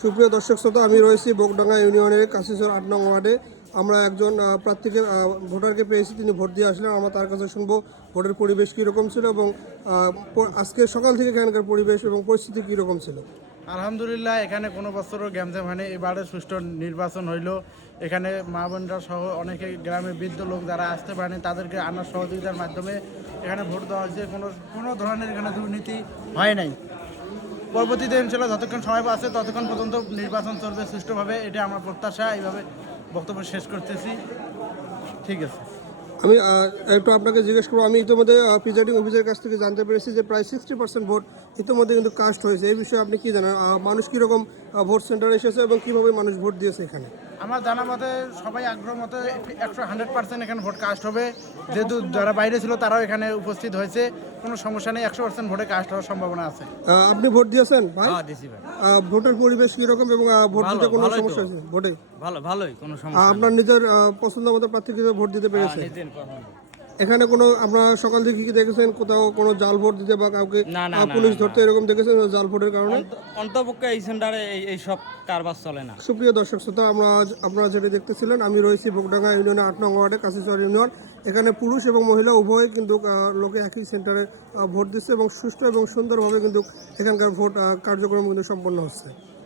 সুপ্রিয় দর্শক শ্রোতা, আমি রয়েছি বোকডাঙ্গা ইউনিয়নের কাশিচর ৮ নং ওয়ার্ডে। আমরা একজন প্রার্থীকে ভোটারকে পেয়েছি, তিনি ভোট দিয়ে আসলেন। আমরা তার কাছে শুনবো ভোটের পরিবেশ কীরকম ছিল এবং আজকে সকাল থেকে এখানকার পরিবেশ এবং পরিস্থিতি কীরকম ছিল। আলহামদুলিল্লাহ, এখানে কোনো বছরও গ্যামজাম হয়নি। এবারে সুষ্ঠু নির্বাচন হইল। এখানে মা বোনরা সহ অনেকে গ্রামের বৃদ্ধ লোক যারা আসতে পারেনি তাদেরকে আনার সহযোগিতার মাধ্যমে এখানে ভোট দেওয়া হয়েছে। কোনো ধরনের এখানে দুর্নীতি হয় নাই। পরবর্তীতে ইনশাল্লাহ যতক্ষণ সময় আছে ততক্ষণ পর্যন্ত নির্বাচন চলবে সুষ্ঠুভাবে, এটা আমার প্রত্যাশা। এইভাবে বক্তব্য শেষ করতেছি। ঠিক আছে। আমি একটু আপনাকে জিজ্ঞেস করবো, আমি ইতিমধ্যে প্রিজাইডিং অফিসারের কাছ থেকে জানতে পেরেছি যে প্রায় 60% ভোট ইতিমধ্যে কিন্তু কাস্ট হয়েছে। এই বিষয়ে আপনি কি জানেন? মানুষ কীরকম ভোট সেন্টারে এসেছে এবং কীভাবে মানুষ ভোট দিয়েছে এখানে? আমার জানা মতে সবাই আগ্রহ মতে 100% এখানে ভোট কাস্ট হবে। যেহেতু যারা বাইরে ছিল তারাও এখানে উপস্থিত হয়েছে, কোনো সমস্যা নেই। 100% ভোটে কাস্ট হওয়ার সম্ভাবনা আছে। আপনি ভোট দিয়েছেন ভাই? হ্যাঁ, দিছি ভাই। ভোটের পরিবেশ কীরকম এবং ভোট দিতে কোনো সমস্যা আছে ভোটে? ভালোই, কোনো সমস্যা নেই। আপনার নিজের পছন্দ মতো প্রার্থীকে ভোট দিতে পেরেছেন? নিজের পছন্দ। এখানে কোনো আপনারা সকাল থেকে কি দেখেছেন কোথাও কোনো জাল ভোট দিতে বা কাউকে না, পুলিশ ধরতে এরকম দেখেছেন জাল ভোটের কারণে? অন্তপক্ষে এই সেন্টারে এই সব কারবার চলে না। সুপ্রিয় দর্শক শ্রোতা, আপনারা যেটা দেখতেছিলেন, আমি রয়েছি বোকডাঙ্গা ইউনিয়নের ৮ নং ওয়ার্ডে কাশিচর ইউনিয়ন। এখানে পুরুষ এবং মহিলা উভয়ে কিন্তু লোকে একই সেন্টারে ভোট দিচ্ছে এবং সুষ্ঠু এবং সুন্দরভাবে কিন্তু এখানকার ভোট কার্যক্রম কিন্তু সম্পন্ন হচ্ছে।